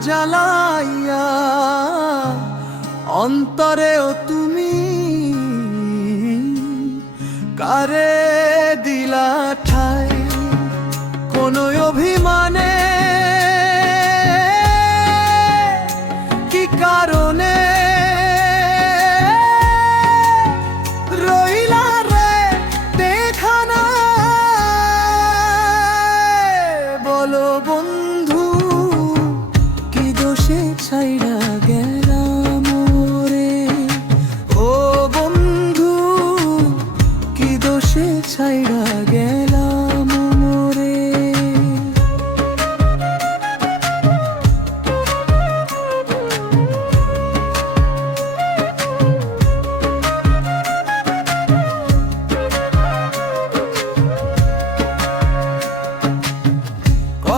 জ্বালাইয়া অন্তরেও তুমি কারে দিলা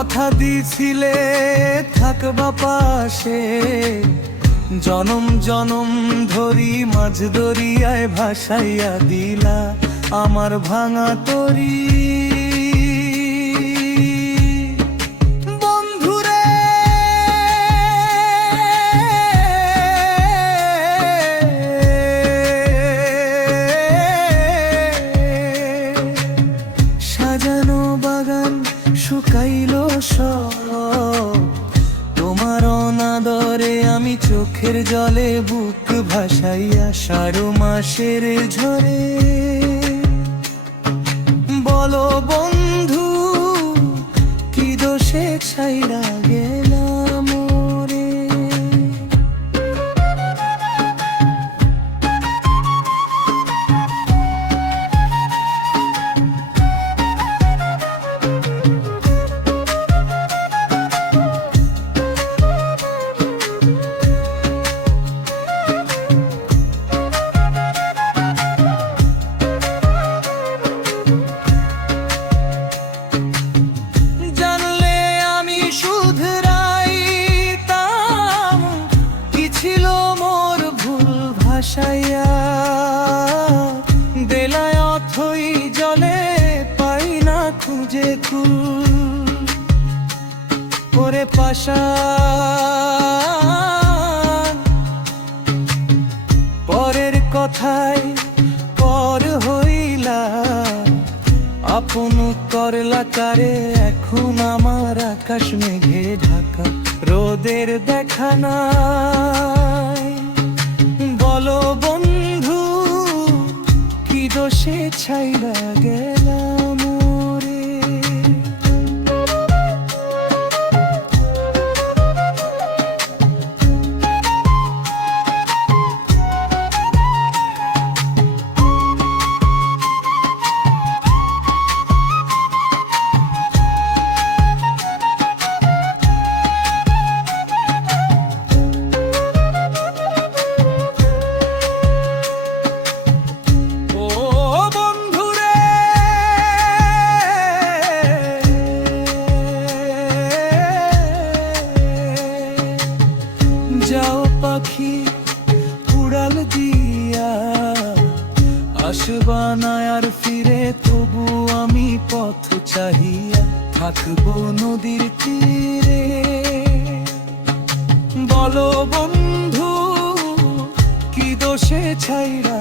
কথা দিছিলে থাকবা পাশে। জনম জনম ধরি মাঝ দরিয়ায় ভাসাইয়া দিলা। আমার ভাঙা তরি। আমি চোখের জলে বুক ভাসাইয়া সারো মাসের ঝরে বলো বন্ধু দেলায় জলে পাই না খুঁজে পাশা, পরের কথায় পর হইলা, আপন করলা কারে এখন আমার আকাশ মেঘে ঢাকা, রোদের দেখা নাই দোষে ছাইরা গেলাম যাও পাখি, উড়াল দিয়া। আসবা না আর ফিরে, তবু আমি পথ চাহিয়া থাকব নদীর তীরে। বলো বন্ধু, কি দোষে ছাইরা